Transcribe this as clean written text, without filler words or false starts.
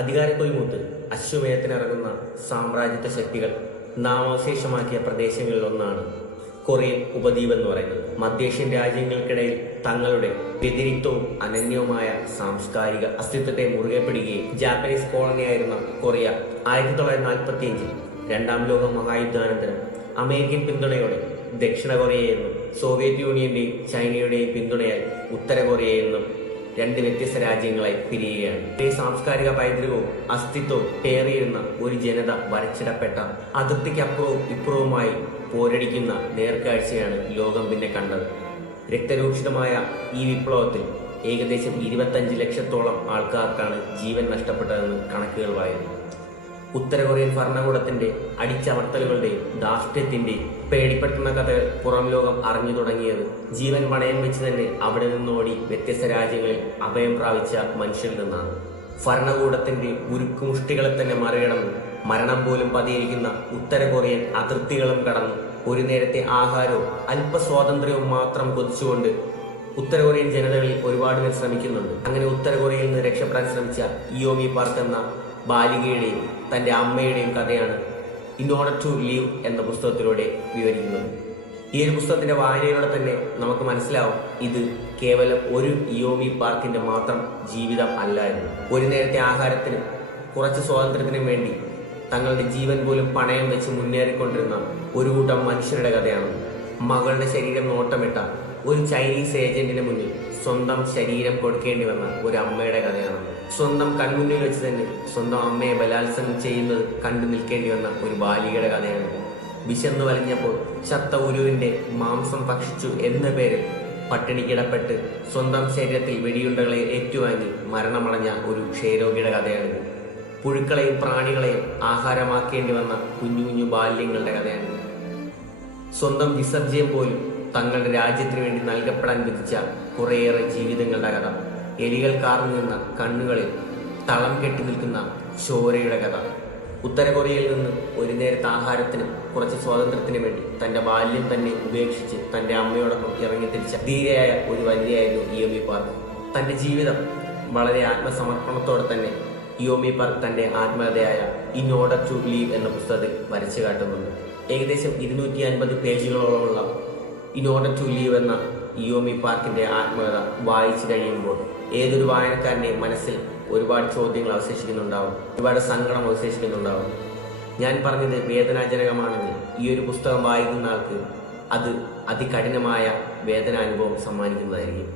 അധികാരക്കൊയ്മൂത്ത് അശ്വമേധത്തിനിറങ്ങുന്ന സാമ്രാജ്യത്വ ശക്തികൾ നാമാവശേഷമാക്കിയ പ്രദേശങ്ങളിലൊന്നാണ് കൊറിയൻ ഉപദ്വീപ് എന്ന് പറയുന്നത്. മധ്യേഷ്യൻ രാജ്യങ്ങൾക്കിടയിൽ തങ്ങളുടെ വ്യതിരിക്തവും അനന്യവുമായ സാംസ്കാരിക അസ്തിത്വത്തെ മുറുകെ പിടിക്കുകയും ജാപ്പനീസ് കോളനിയായിരുന്ന കൊറിയ 1945 രണ്ടാം ലോക മഹായുദ്ധാനന്തരം അമേരിക്കൻ പിന്തുണയോടെ ദക്ഷിണ കൊറിയയിൽ നിന്നും സോവിയറ്റ് യൂണിയന്റെയും ചൈനയുടെയും പിന്തുണയാൽ ഉത്തര കൊറിയയിൽ നിന്നും രണ്ട് വ്യത്യസ്ത രാജ്യങ്ങളായി പിരിയുകയാണ്. ഈ സാംസ്കാരിക പൈതൃകവും അസ്തിത്വവും പേറിയിരുന്ന ഒരു ജനത വരച്ചിടപ്പെട്ട അതിർത്തിക്കപ്പുറവും ഇപ്പുറവുമായി പോരടിക്കുന്ന നേർക്കാഴ്ചയാണ് ലോകം പിന്നെ കണ്ടത്. രക്തരൂക്ഷിതമായ ഈ വിപ്ലവത്തിൽ ഏകദേശം 25 ലക്ഷത്തോളം ആൾക്കാർക്കാണ് ജീവൻ നഷ്ടപ്പെട്ടതെന്ന് കണക്കുകൾ പറയുന്നു. ഉത്തര കൊറിയൻ ഭരണകൂടത്തിന്റെ അടിച്ചമർത്തലുകളുടെയും ധാർഷ്ട്യത്തിന്റെയും പേടിപ്പെടുത്തുന്ന കഥകൾ പുറം ലോകം അറിഞ്ഞു തുടങ്ങിയത് ജീവൻ പണയം വെച്ച് തന്നെ അവിടെ നിന്നോടി വ്യത്യസ്ത രാജ്യങ്ങളിൽ അഭയം പ്രാപിച്ച മനുഷ്യരിൽ നിന്നാണ്. ഭരണകൂടത്തിന്റെ ഉരുക്കുമുഷ്ടികളെ തന്നെ മറികടന്ന് മരണം പോലും പതിയിരിക്കുന്ന ഉത്തര കൊറിയൻ അതിർത്തികളും കടന്ന് ഒരു നേരത്തെ ആഹാരവും അല്പ സ്വാതന്ത്ര്യവും മാത്രം കൊതിച്ചുകൊണ്ട് ഉത്തര കൊറിയൻ ജനതകളിൽ ഒരുപാട് പേർ ശ്രമിക്കുന്നുണ്ട്. അങ്ങനെ ഉത്തര കൊറിയയിൽ നിന്ന് രക്ഷപ്പെടാൻ ശ്രമിച്ച ഇയോമി പാർക്ക് എന്ന ബാലികയുടെയും തൻ്റെ അമ്മയുടെയും കഥയാണ് ഇൻ ഓർഡർ ടു ലീവ് എന്ന പുസ്തകത്തിലൂടെ വിവരിക്കുന്നത്. ഈ ഒരു പുസ്തകത്തിന്റെ വായനയിലൂടെ തന്നെ നമുക്ക് മനസ്സിലാവും ഇത് കേവലം ഒരു ഇയോമി പാർക്കിന്റെ മാത്രം ജീവിതം അല്ല എന്ന്. ഒരു നേരത്തെ ആഹാരത്തിനും കുറച്ച് സ്വാതന്ത്ര്യത്തിനും വേണ്ടി തങ്ങളുടെ ജീവൻ പോലും പണയം വെച്ച് മുന്നേറിക്കൊണ്ടിരുന്ന ഒരു കൂട്ടം മനുഷ്യരുടെ കഥയാണ്. മകളുടെ ശരീരം നോട്ടമിട്ട ഒരു ചൈനീസ് ഏജന്റിന് മുന്നിൽ സ്വന്തം ശരീരം കൊടുക്കേണ്ടി വന്ന ഒരു അമ്മയുടെ കഥയാണ്. സ്വന്തം കൺമുന്നിൽ വെച്ച് തന്നെ സ്വന്തം അമ്മയെ ബലാത്സംഗം ചെയ്യുന്നത് കണ്ടു നിൽക്കേണ്ടി വന്ന ഒരു ബാലികയുടെ കഥയാണ്. വിശന്നു വലിഞ്ഞപ്പോൾ ചത്ത ഉരുവിന്റെ മാംസം ഭക്ഷിച്ചു എന്ന പേരിൽ പട്ടിണിക്കിടപ്പെട്ട് സ്വന്തം ശരീരത്തിൽ വെടിയുണ്ടകളെ ഏറ്റുവാങ്ങി മരണമടഞ്ഞ ഒരു ക്ഷയരോഗിയുടെ കഥയാണ്. പുഴുക്കളെയും പ്രാണികളെയും ആഹാരമാക്കേണ്ടി വന്ന കുഞ്ഞു കുഞ്ഞു ബാല്യങ്ങളുടെ കഥയാണ്. സ്വന്തം വിസർജ്യം പോലും തങ്ങളുടെ രാജ്യത്തിന് വേണ്ടി നൽകപ്പെടാൻ വിധിച്ച കുറേയേറെ ജീവിതങ്ങളുടെ കഥ. എലികൾ കാർന്നു നിന്ന കണ്ണുകളിൽ തളം കെട്ടി നിൽക്കുന്ന ചോരയുടെ കഥ. ഉത്തര കൊറിയയിൽ നിന്ന് ഒരു നേരത്തെ ആഹാരത്തിനും കുറച്ച് സ്വാതന്ത്ര്യത്തിനു വേണ്ടി തന്റെ ബാല്യം തന്നെ ഉപേക്ഷിച്ച് തന്റെ അമ്മയോടൊപ്പം ഇറങ്ങി തിരിച്ച ധീരയായ ഒരു വനിതയായിരുന്നു ഇയോമി പാർക്ക്. തന്റെ ജീവിതം വളരെ ആത്മസമർപ്പണത്തോടെ തന്നെ ഇയോമി പാർക്ക് തന്റെ ആത്മകഥയായ ഇൻ ഓർഡർ ടു ലീവ് എന്ന പുസ്തകത്തിൽ വരച്ചു കാട്ടുന്നുണ്ട്. ഏകദേശം 250 പേജുകളോളമുള്ള ഇൻ ഓർഡർ ടു ലീവ് എന്ന ഇയോമി പാർക്കിന്റെ ആത്മകഥ വായിച്ചു കഴിയുമ്പോൾ ഏതൊരു വായനക്കാരന്റെയും മനസ്സിൽ ഒരുപാട് ചോദ്യങ്ങൾ അവശേഷിക്കുന്നുണ്ടാവും, ഒരുപാട് സങ്കടം അവശേഷിക്കുന്നുണ്ടാവും. ഞാൻ പറഞ്ഞത് വേദനാജനകമാണെങ്കിൽ ഈ ഒരു പുസ്തകം വായിക്കുന്ന ആൾക്ക് അത് അതികഠിനമായ വേദനാനുഭവം സമ്മാനിക്കുന്നതായിരിക്കും.